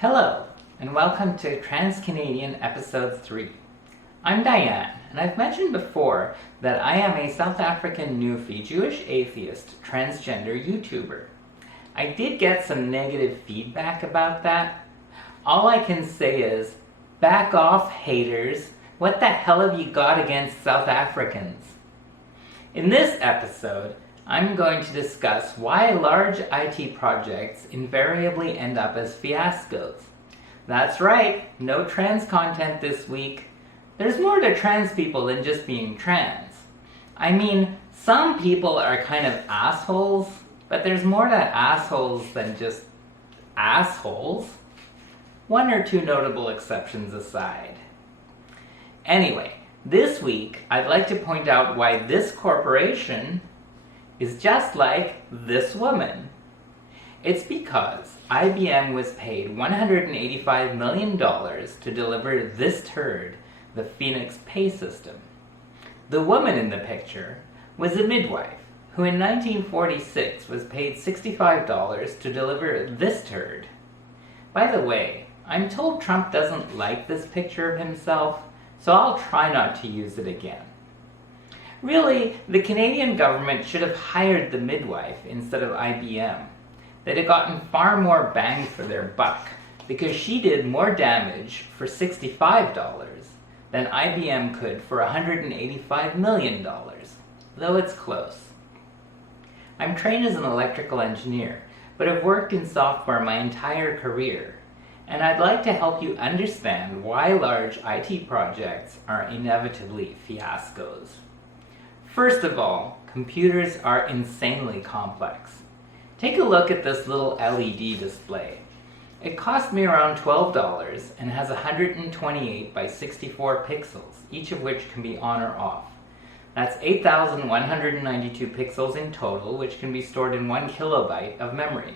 Hello, and welcome to Trans-Canadian Episode 3. I'm Diane, and I've mentioned before that I am a South African Newfie Jewish atheist transgender YouTuber. I did get some negative feedback about that. All I can say is, back off, haters. What the hell have you got against South Africans? In this episode, I'm going to discuss why large IT projects invariably end up as fiascos. That's right, no trans content this week. There's more to trans people than just being trans. I mean, some people are kind of assholes, but there's more to assholes than just assholes. One or two notable exceptions aside. Anyway, this week I'd like to point out why this corporation is just like this woman. It's because IBM was paid $185 million to deliver this turd, the Phoenix Pay System. The woman in the picture was a midwife who in 1946 was paid $65 to deliver this turd. By the way, I'm told Trump doesn't like this picture of himself, so I'll try not to use it again. Really, the Canadian government should have hired the midwife instead of IBM. They'd have gotten far more bang for their buck because she did more damage for $65 than IBM could for $185 million, though it's close. I'm trained as an electrical engineer, but have worked in software my entire career, and I'd like to help you understand why large IT projects are inevitably fiascos. First of all, computers are insanely complex. Take a look at this little LED display. It cost me around $12 and has 128 by 64 pixels, each of which can be on or off. That's 8,192 pixels in total, which can be stored in 1 kilobyte of memory.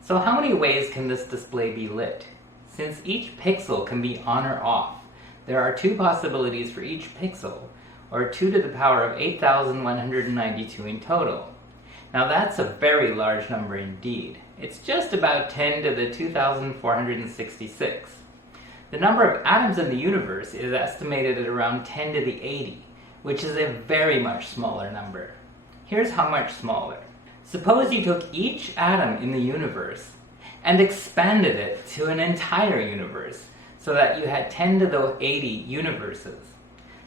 So how many ways can this display be lit? Since each pixel can be on or off, there are two possibilities for each pixel, or 2 to the power of 8,192 in total. Now that's a very large number indeed. It's just about 10 to the 2,466. The number of atoms in the universe is estimated at around 10 to the 80, which is a very much smaller number. Here's how much smaller. Suppose you took each atom in the universe and expanded it to an entire universe so that you had 10 to the 80 universes.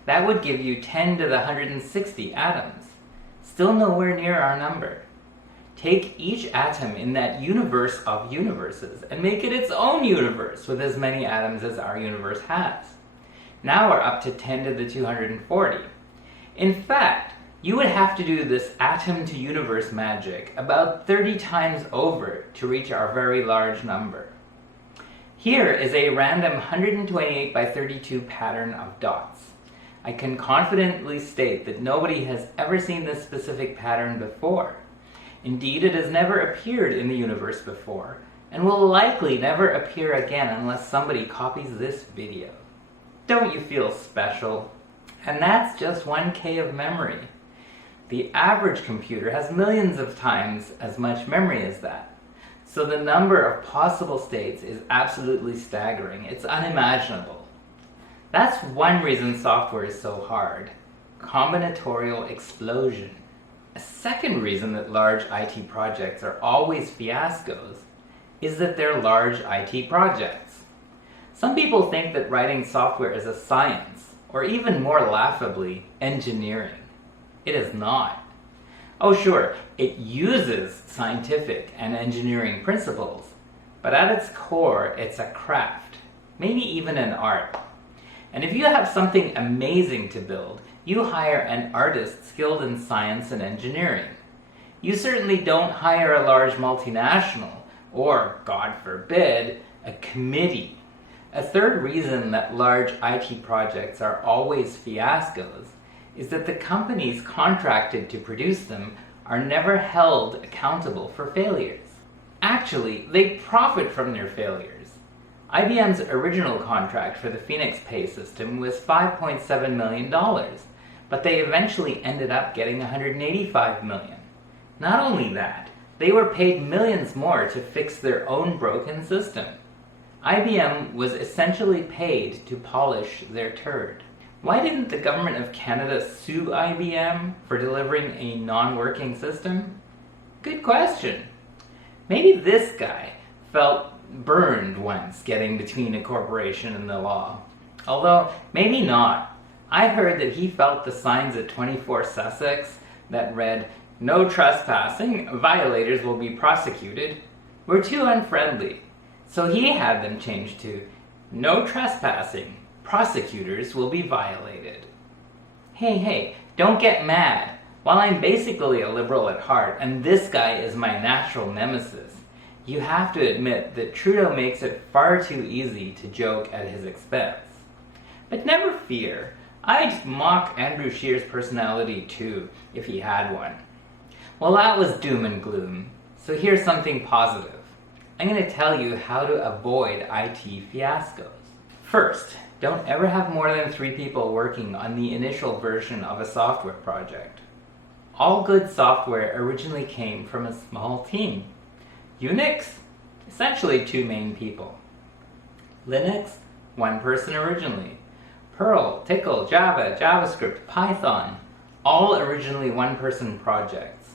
That would give you 10 to the 160 atoms. Still nowhere near our number. Take each atom in that universe of universes and make it its own universe with as many atoms as our universe has. Now we're up to 10 to the 240. In fact, you would have to do this atom to universe magic about 30 times over to reach our very large number. Here is a random 128 by 32 pattern of dots. I can confidently state that nobody has ever seen this specific pattern before. Indeed, it has never appeared in the universe before, and will likely never appear again unless somebody copies this video. Don't you feel special? And that's just 1K of memory. The average computer has millions of times as much memory as that. So the number of possible states is absolutely staggering. It's unimaginable. That's one reason software is so hard. Combinatorial explosion. A second reason that large IT projects are always fiascos is that they're large IT projects. Some people think that writing software is a science, or even more laughably, engineering. It is not. Oh sure, it uses scientific and engineering principles, but at its core, it's a craft, maybe even an art. And if you have something amazing to build, you hire an artist skilled in science and engineering. You certainly don't hire a large multinational, or, God forbid, a committee. A third reason that large IT projects are always fiascos is that the companies contracted to produce them are never held accountable for failures. Actually, they profit from their failures. IBM's original contract for the Phoenix Pay System was $5.7 million, but they eventually ended up getting $185 million. Not only that, they were paid millions more to fix their own broken system. IBM was essentially paid to polish their turd. Why didn't the government of Canada sue IBM for delivering a non-working system? Good question. Maybe this guy felt burned once getting between a corporation and the law. Although, maybe not. I heard that he felt the signs at 24 Sussex that read, "No trespassing, violators will be prosecuted," were too unfriendly. So he had them changed to, "No trespassing, prosecutors will be violated." Hey, don't get mad. While I'm basically a liberal at heart, and this guy is my natural nemesis, you have to admit that Trudeau makes it far too easy to joke at his expense. But never fear, I'd mock Andrew Scheer's personality too, if he had one. Well, that was doom and gloom, so here's something positive. I'm going to tell you how to avoid IT fiascos. First, don't ever have more than 3 people working on the initial version of a software project. All good software originally came from a small team. Unix? Essentially 2 main people. Linux? 1 person originally. Perl, Tcl, Java, JavaScript, Python, all originally 1-person projects.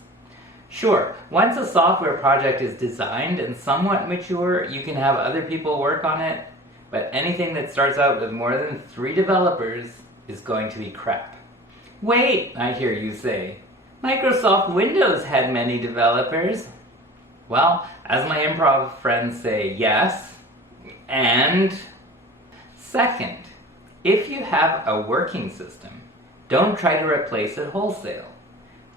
Sure, once a software project is designed and somewhat mature, you can have other people work on it, but anything that starts out with more than 3 developers is going to be crap. Wait, I hear you say, Microsoft Windows had many developers. Well, as my improv friends say, yes, and second, if you have a working system, don't try to replace it wholesale.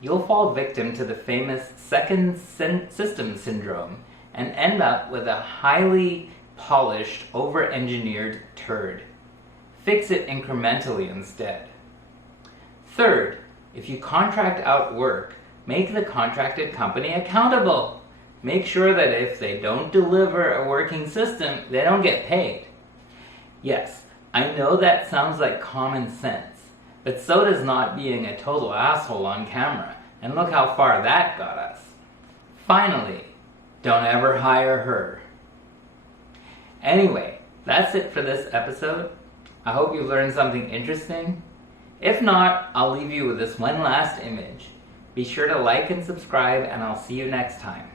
You'll fall victim to the famous second system syndrome and end up with a highly polished, over-engineered turd. Fix it incrementally instead. Third, if you contract out work, make the contracted company accountable. Make sure that if they don't deliver a working system, they don't get paid. Yes, I know that sounds like common sense, but so does not being a total asshole on camera, and look how far that got us. Finally, don't ever hire her. Anyway, that's it for this episode. I hope you've learned something interesting. If not, I'll leave you with this one last image. Be sure to like and subscribe, and I'll see you next time.